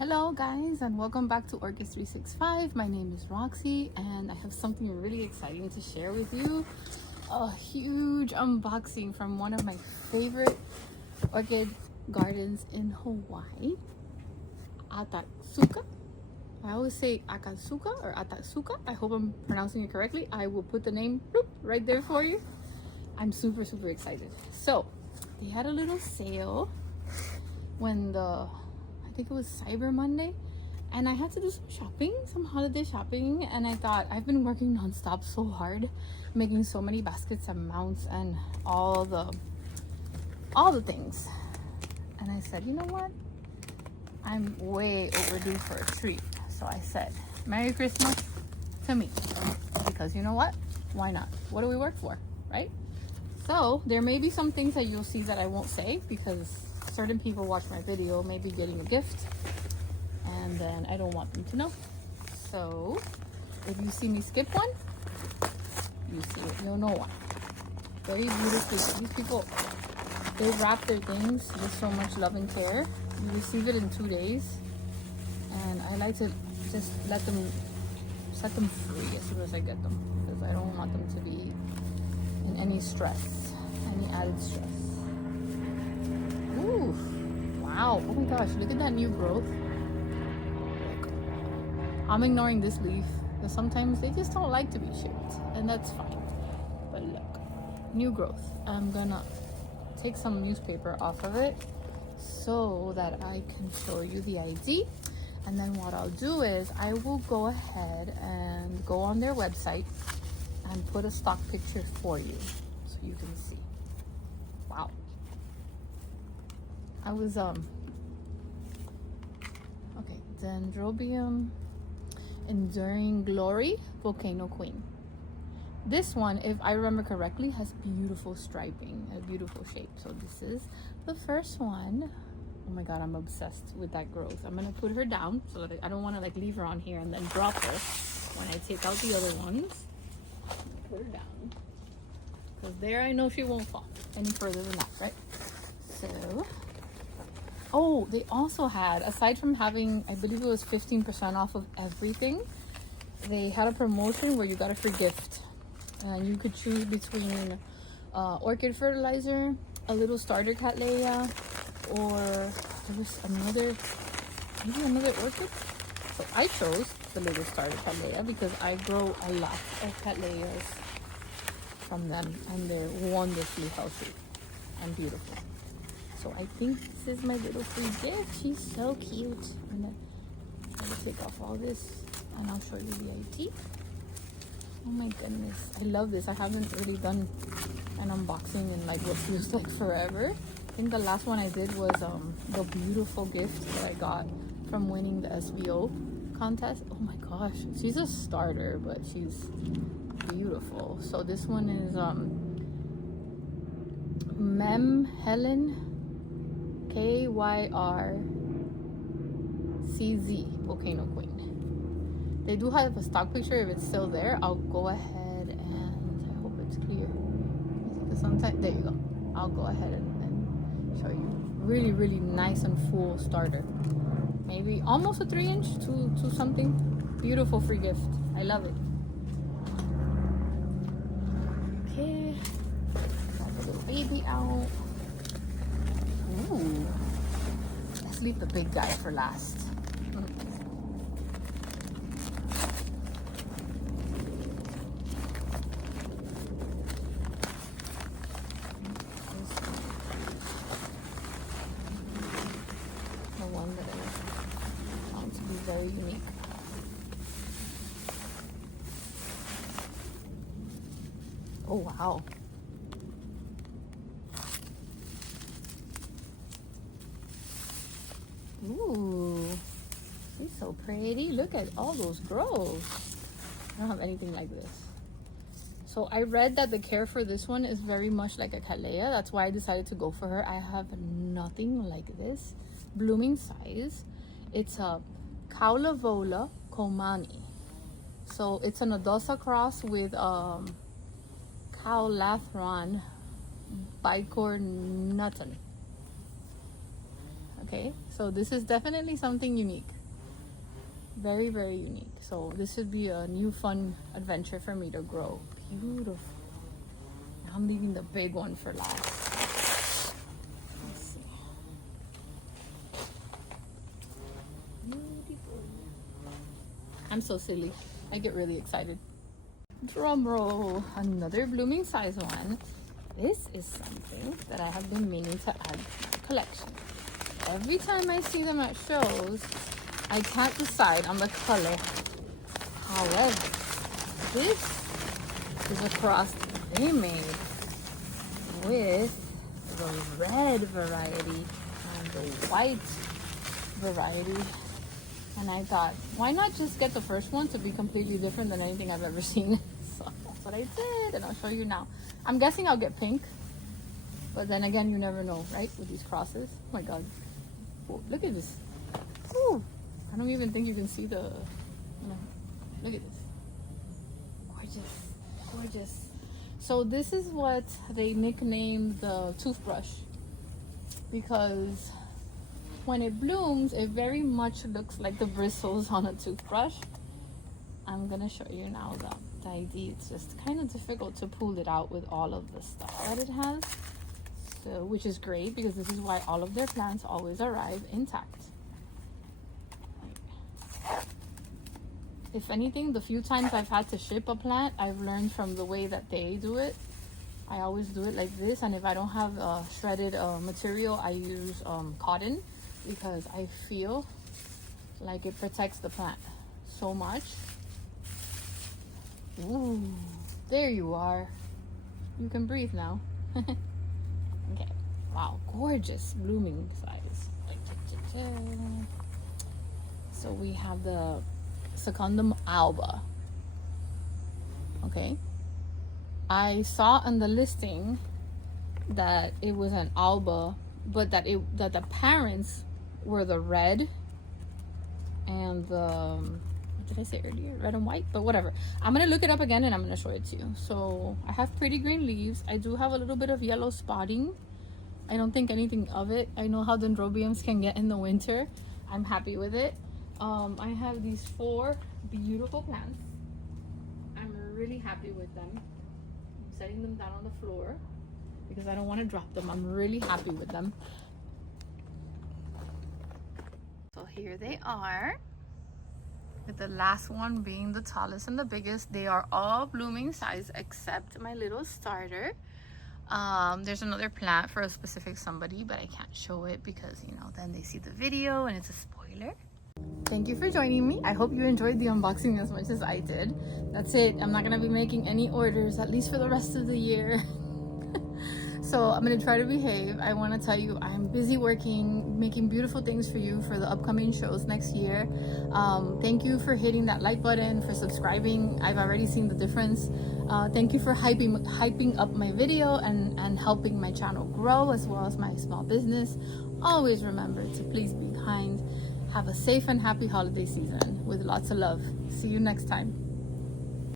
Hello guys, and welcome back to Orchids 365. My name is Roxy and I have something really exciting to share with you. A huge unboxing from one of my favorite orchid gardens in Hawaii, Akatsuka. I always say Akatsuka or Akatsuka. I hope I'm pronouncing it correctly. I will put the name right there for you. I'm super excited. So they had a little sale when I think it was Cyber Monday, and I had to do some holiday shopping, and I thought, I've been working nonstop so hard, making so many baskets and mounts and all the things, and I said, you know what, I'm way overdue for a treat. So I said, Merry Christmas to me, because you know what, why not? What do we work for, right? So there may be some things that you'll see that I won't say, because certain people watch my video, maybe getting a gift, and then I don't want them to know. So if you see me skip one, you see it, you'll know why. Very beautifully. These people, they wrap their things with so much love and care. You receive it in 2 days, and I like to just set them free as soon as I get them, because I don't want them to be in any stress, any added stress. Ooh, wow, oh my gosh, look at that new growth. Look, I'm ignoring this leaf because sometimes they just don't like to be chipped, and that's fine. But look, new growth. I'm gonna take some newspaper off of it so that I can show you the ID, and then what I'll do is I will go ahead and go on their website and put a stock picture for you so you can see. Wow. I was okay, Dendrobium Enduring Glory Volcano Queen. This one, if I remember correctly, has beautiful striping, a beautiful shape. So this is the first one. Oh my god, I'm obsessed with that growth. I'm gonna put her down so that I don't want to like leave her on here and then drop her when I take out the other ones. Put her down, because there I know she won't fall any further than that, right? So oh, they also had, aside from having, I believe it was 15% off of everything, they had a promotion where you got a free gift. And you could choose between orchid fertilizer, a little starter cattleya, or there was maybe another orchid. So I chose the little starter cattleya because I grow a lot of cattleyas from them, and they're wonderfully healthy and beautiful. So I think this is my little free gift. She's so cute. I'm gonna try to take off all this and I'll show you the ID. Oh my goodness, I love this. I haven't really done an unboxing in like what feels like forever. I think the last one I did was the beautiful gift that I got from winning the SVO contest. Oh my gosh, she's a starter, but she's beautiful. So this one is Mem Helen KYRCZ Volcano Queen. They do have a stock picture. If it's still there, I'll go ahead and I hope it's clear. Sometimes there you go. I'll go ahead and show you. Really nice and full starter. Maybe almost a 3-inch to something. Beautiful free gift. I love it. Okay. Got the little baby out. Ooh. Let's leave the big guy for last. The one that I found to be very unique. Oh wow. Ooh, she's so pretty. Look at all those growths. I don't have anything like this. So I read that the care for this one is very much like a cattleya. That's why I decided to go for her. I have nothing like this. Blooming size. It's a Kaulavola Komani. So it's an Adosa cross with Caulathron Bicornutum. Okay, so this is definitely something unique. Very, very unique. So this should be a new fun adventure for me to grow. Beautiful. Now I'm leaving the big one for last. Let's see. Beautiful. I'm so silly. I get really excited. Drum roll. Another blooming size one. This is something that I have been meaning to add to my collection. Every time I see them at shows, I can't decide on the color. However, this is a cross they made with the red variety and the white variety. And I thought, why not just get the first one to be completely different than anything I've ever seen? So that's what I did, and I'll show you now. I'm guessing I'll get pink, but then again, you never know, right? With these crosses. Oh my God. Oh, look at this. Ooh. I don't even think you can see the, look at this. Gorgeous, gorgeous. So this is what they nicknamed the toothbrush, because when it blooms, it very much looks like the bristles on a toothbrush. I'm gonna show you now the ID. It's just kind of difficult to pull it out with all of the stuff that it has. So, which is great, because this is why all of their plants always arrive intact. If anything, the few times I've had to ship a plant, I've learned from the way that they do it. I always do it like this, and if I don't have shredded material, I use cotton, because I feel like it protects the plant so much. Ooh, there you are. You can breathe now. Okay, wow, gorgeous blooming size. So we have the Secundum alba. Okay, I saw on the listing that it was an alba, but that the parents were the red and the what did I say earlier? Red and white, but whatever. I'm gonna look it up again and I'm gonna show it to you. So I have pretty green leaves. I do have a little bit of yellow spotting. I don't think anything of it. I know how dendrobiums can get in the winter. I'm happy with it. I have these 4 beautiful plants. I'm really happy with them. I'm setting them down on the floor because I don't want to drop them. I'm really happy with them. So here they are, with the last one being the tallest and the biggest. They are all blooming size except my little starter. There's another plant for a specific somebody, but I can't show it because, you know, then they see the video and it's a spoiler. Thank you for joining me. I hope you enjoyed the unboxing as much as I did. That's it. I'm not going to be making any orders, at least for the rest of the year. So I'm going to try to behave. I want to tell you I'm busy working, making beautiful things for you for the upcoming shows next year. Thank you for hitting that like button, for subscribing. I've already seen the difference. Thank you for hyping up my video and helping my channel grow, as well as my small business. Always remember to please be kind. Have a safe and happy holiday season with lots of love. See you next time.